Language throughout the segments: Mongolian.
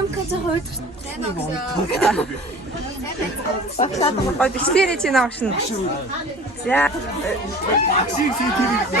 Амка за хойд. Ой, бичлэгийн чинь авшин. За.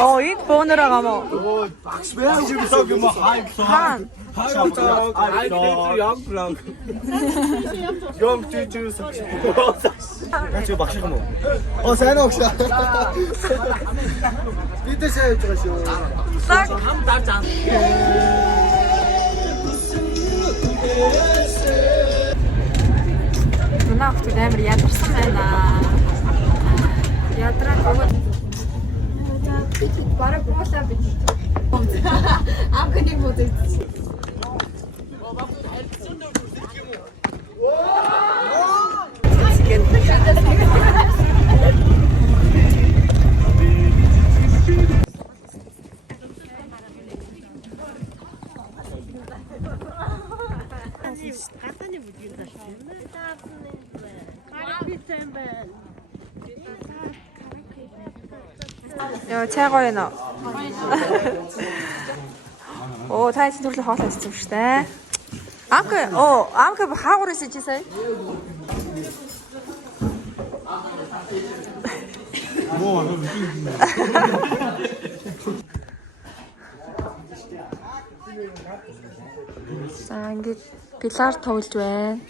Оо, энэ бонор байгаа мó. Оо, багш байна гэж хэлсэн юм аа. Хаан. Young vlog. Young teachers. Чи багш юм уу? Оо, сайн уу гэж. Бид сайн явж байгаа шүү. Сак. Манай хүмүүс амар ядарсан байна. Ядраад өгөө. Бараг буулаа бит. Амка нэг бодож. Яа, цай гоё нэ. Оо, та энэ төрлийн хоол хийсэн юм шүү дээ. Амка хаагур хийсэн чи сая. За ингээд пилар тоглож байна.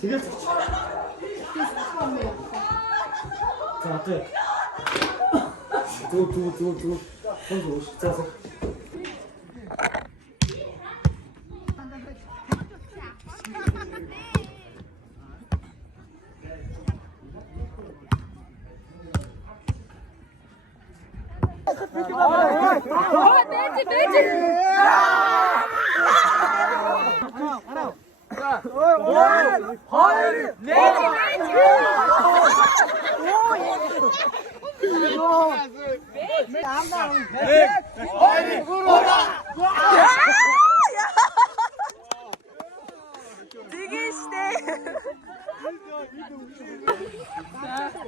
Тэгээд За.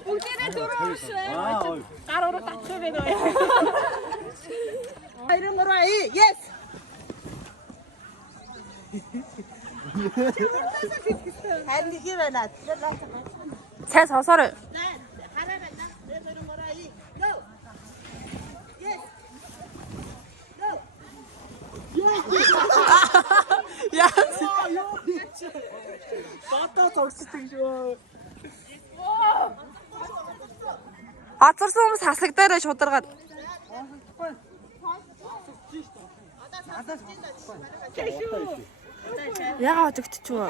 Бүгдээрээ дөрөв шүү. Гар уруу татчих байна уу? 23 yes. Харин хий байна. Цай сонсоорой. Яа. Бата зогсдог шүү. Ацарсан хүмүүс хасагдаарай шударгаад. Яагаад өгтчихв?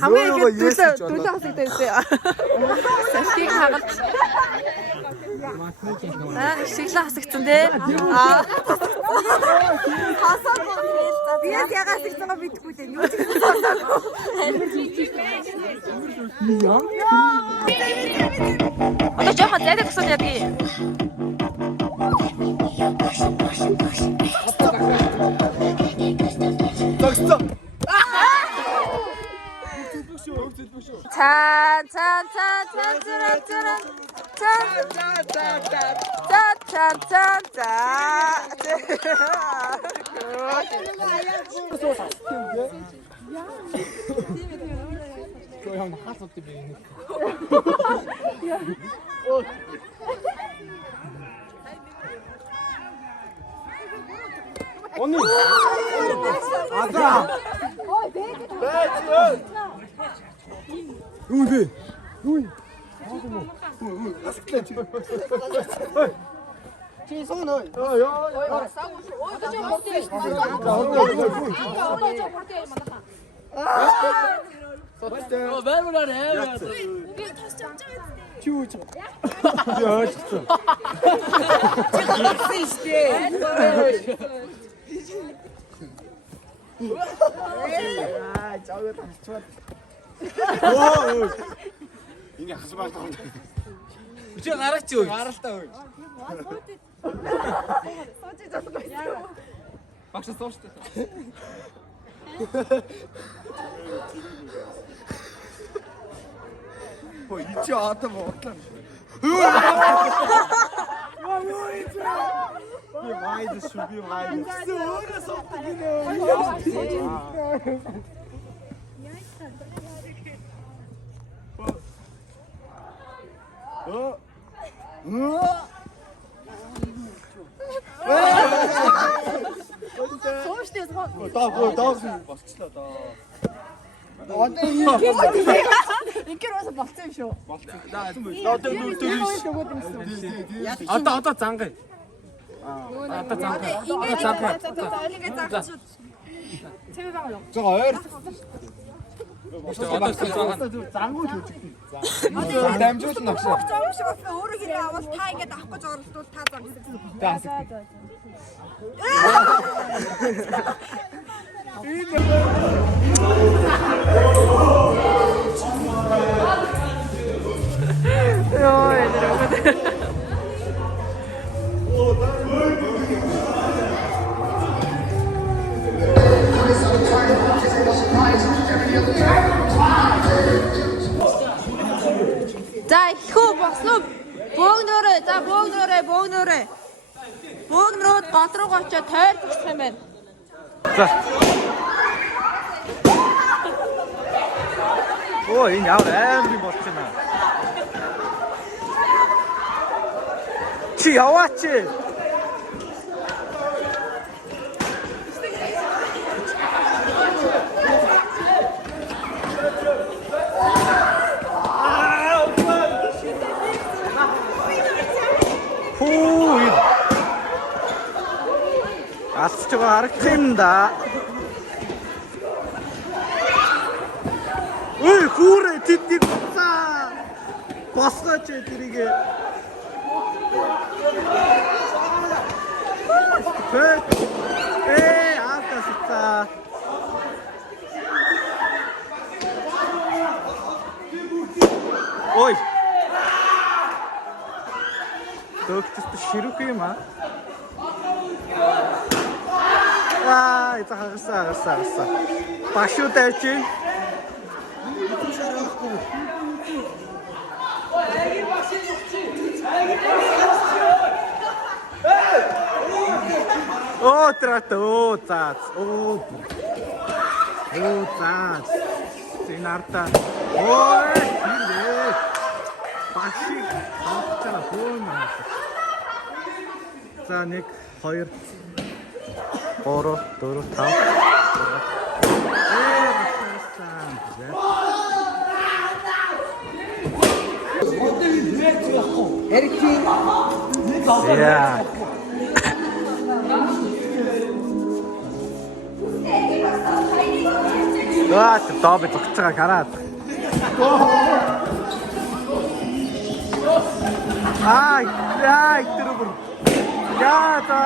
Хамгийн их дүүлээ хасагдсан. Сашиг хагалт. Шиглэн хасагдсан тий. Би ягаад хасагдсангаа мэдэхгүй дээ. Юу ч Одоо жоохон зайдаг тусаад ядгийг. 형 하서 때문에. 언니. 아가. 누구지? 누구? 지선은. 야. 이게 하지 말고. Чи гараач юу? 알았다. 소지 줬어. Багш сууж таа. Ой, ичи атам отлаа. Би вайд шүби вайд. Өөрөө суудаг гинэ. Доо болчлоо доо. Ингээр уусаа болцсон юм шүү. Одоо зангай. Одоо зангай. Ингээ загчууд. Цэвэр байгаа юу? Зага ойр. Зангуу төжигдээ. Дамжуулна агш. Зовж шиг болсон өөрөө хэрэг авал та ингээд авах гэж оролдвол та зам гэсэн. Йоо, ядраа. За ихүү босноо бөөгнөрөө за бөөгнөрөө бөөгнөрөөд гол руу очиж тойр төгсөх юм байна. За. Оо энэ ямар аим болчихно. Чи яваач. Асч байгаа харагдана. Ой, хүүрэ тэтгий бацаа. Басгаач тэрийг. Аатасцаа. Ой. Төгтөст ширүүх юм аа. Это хорошо. Пошел дальше. О, трата, о, цац. О, цац. Синарта. Ой, иди. Пошли. Авчаа хөөе. За 1 2 3 4 5 Yeah. Тоо би тогтцоо гараад. Ай, тэрүүр. Яата.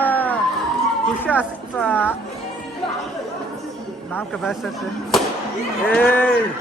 Кушаасцаа. Намка басаас. Эй.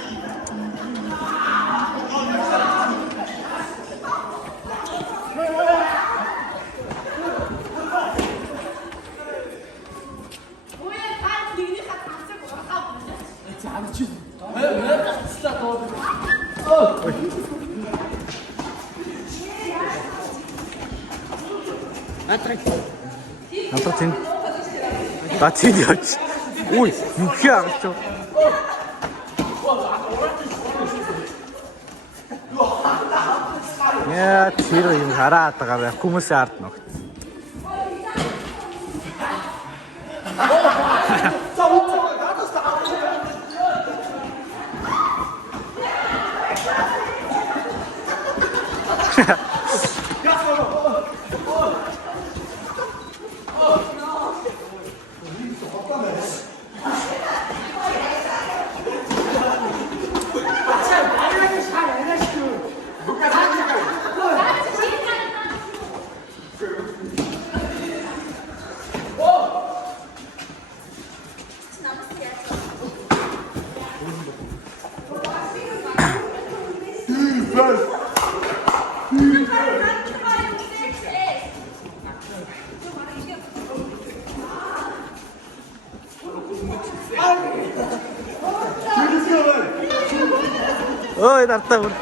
Натан бацидиач. Ой, юу яарч. Яа, тэр юм хараад байгаа хүмүүс ард ногт. Ой, нартаа бүр.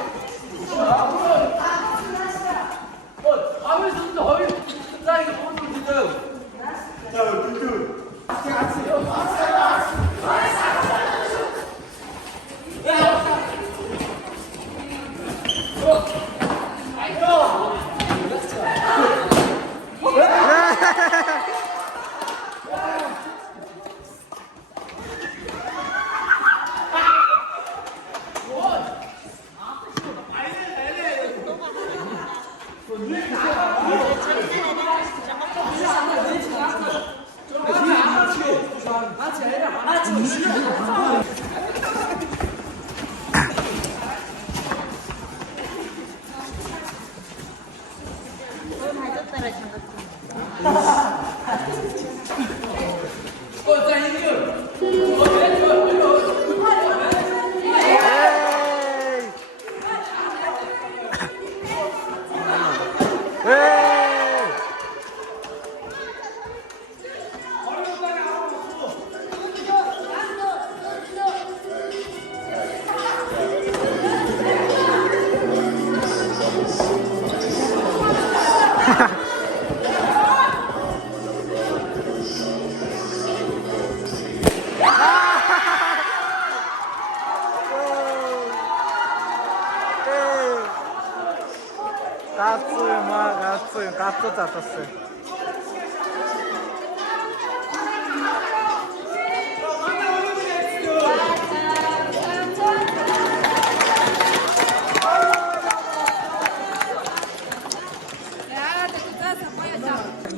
Гацуу залуусаа.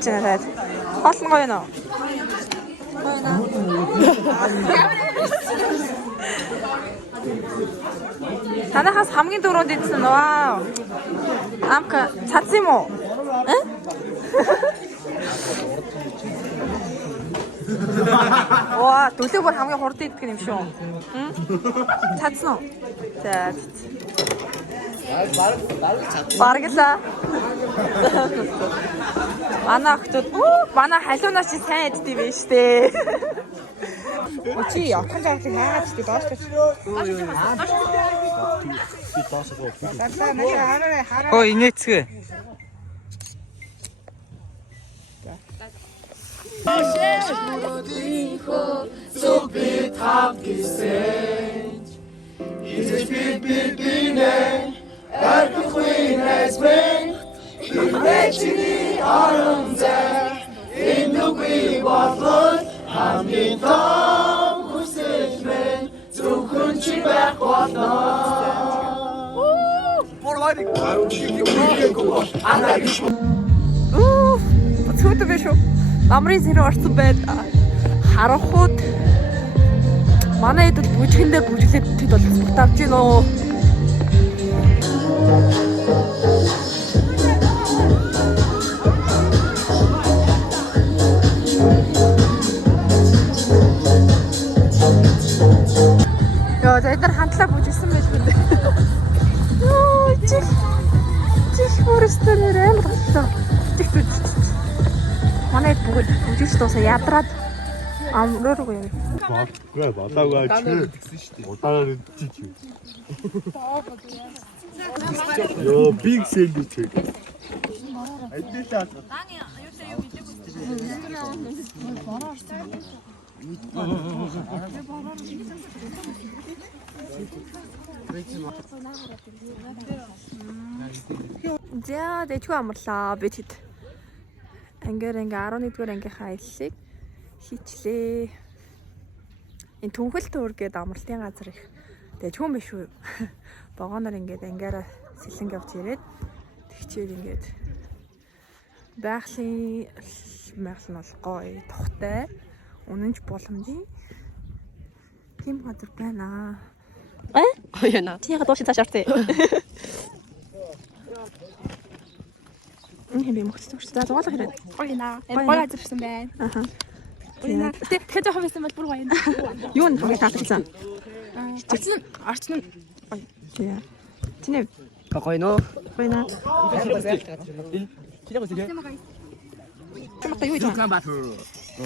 Чараад. Хоолн гоё нөө. Танахаас хамгийн дөрөнд идсэн нь вау. Амка цац юм уу? Оо, төлөв бүр хамгийн хурд идэх юм шүү. Цацсан уу? За. Баргалаа. Манай охтууд манай халуунаас чи сайн иддэг юм шүү дээ. Чи явах зарлыг хаагаад чи доош чи. Ой, инээцгээ. So bit hab gesehen. Dieses Bild binnen, er Queen has been. Imagine arms in the way was Lord. I'm in Tom Hussein, so couldn't you back what now? Цүтэ биш үү? Намрын зэрэг орсон байд харахууд манай хэд бүжгэндээ бүжиглээд тэд бол тавж гин үү. Яа, эдгээр хамтлаг бүжигсэн байж мэдээ. Йоо, чих бүрстээр амар боллоо. Манай бүгд бүжигч дуусаа ядраад амруугүй юм. Баггүй болоогүй чи. Удаагаар идчих юм. Йоо, big sandwich. Айдэлээ. Тааны юутай юу мэдээгүй. За, дэчгүй амарлаа би тэд. Ингээ 11-р ангийнхаа аяллыг хийчлээ. Энэ Түнхэл туур гээд амралтын газар их. Дэчгүй юм биш үү? Богоноор ингээд ангиараа сэлэнг явж ирээд тэгчээр ингээд байгалийн нь бол гоё, тухтай, үнэнч боломжийн тийм газар байна. Оёна. Тийга дууш цааш ортой. Би мөхцөг шүү. За зугаалах хэрэг. Гоёна. Гоё газар ирсэн байна. Аха. Тэгэхээр жоохон байсан бол бүр гоё. Юу н хамгийн таалагдсан? Орчин нь Тийм. Тинэ Гоё нөө. байна. Чиний гоо Чамтай юу юм?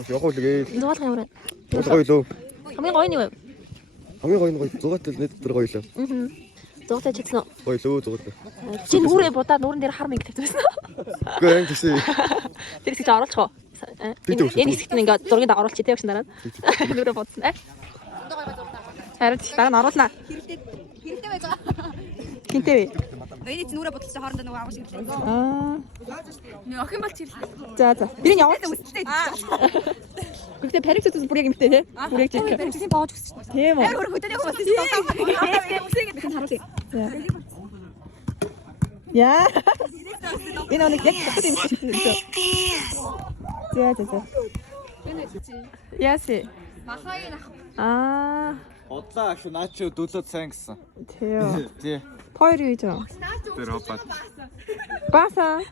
Явах үлгээ. Зугаалах юм уу? Гоё лөө. Хамгийн гоё нь юу вэ? Хамгийн гоё нь зугаат л нэг тэр гоё лөө. Зогтой чадсан уу? Ой лөө зогтой. Чи нүрээ будаад нүрэн дээр хар мэнг тавьсан уу? Үгүй энэ гэсэн. Тэр хэсэгт оруулах уу? Энэ хэсэгт нь ингээд зургийг оруулчих тийм өгсөн дараа. Нүрээ будсан. Харин дараа нь оруулнаа. Хэрэгтэй байж байгаа. Хинтээ вэ? Эний чинь нүрэ бодлоо хоорондоо нөгөө авах шиг лээ. Нэг охин бол чирлээ. За. Би нэг яваад Үстэй. Гэхдээ парик зүтс бүр яг юмтэй тий. Бүр яг жирэх. Париксийн боож өссөн. Тийм үү? Өөр хөдөлгөөн болсон. Үсээгээд хэн харуулъя. Яа. Энэ нэг яг хөдөлгөөн юм шиг. За. Яси. Махагийн ах. Одлаа ах наачо дөлөөд сайн гэсэн. Тийм. Тий. Хоёр юу гэж вэ? Тэр хопад. Баса.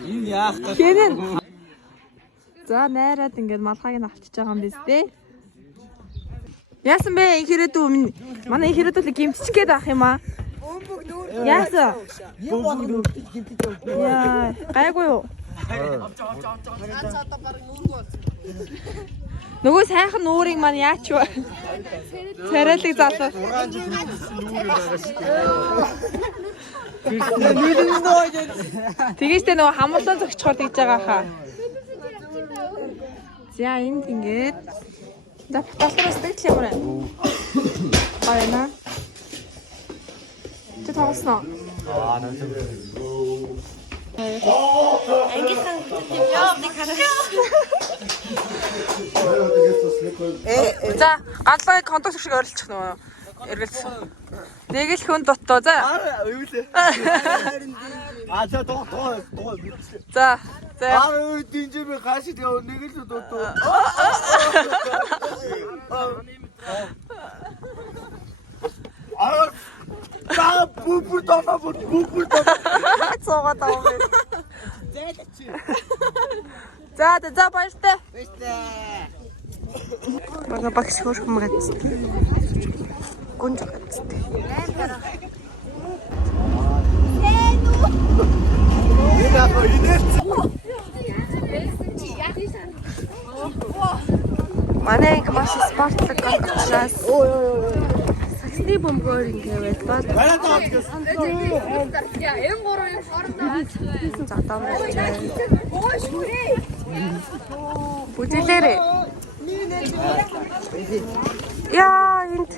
Энэ яах гэж. Хинэн. За найраад ингээд малхааг нь авчиж байгаа юм биз дээ. Яасан бэ? Их хэрэгдүү минь. Манай их хэрэгдүүлэг гимтчих гээд авах юм аа. Яасан? Яа, гайгүй юу? Нөгөө сайхан нүүрийг маань яач вэ? Царайлаг залуу. Тэгээс тэ нөгөө хамуулсан зөгчхоор тэгж байгаа хаа. За энд ингээд за фотостоос тэгчих юм байна. Баяна. Тэ тоглосноо. Ангийнхан тийм хараа. За ганцлагыг контакт шиг ойрлчих нөгөө эргэлцсэн. Нэг л хүн доттоо за. Юу лээ. За тоо. За. Аа динжи би хашид яв нэг л дутуу. Аа та бүбүр тоо. Цогоо таа. За баяртай. Бага багш хөрх магц. Гүнж багц. Манай их маш спортлог учраас саксны бомбоор ингээд бат. Бүжиглээрээ. Яа энд.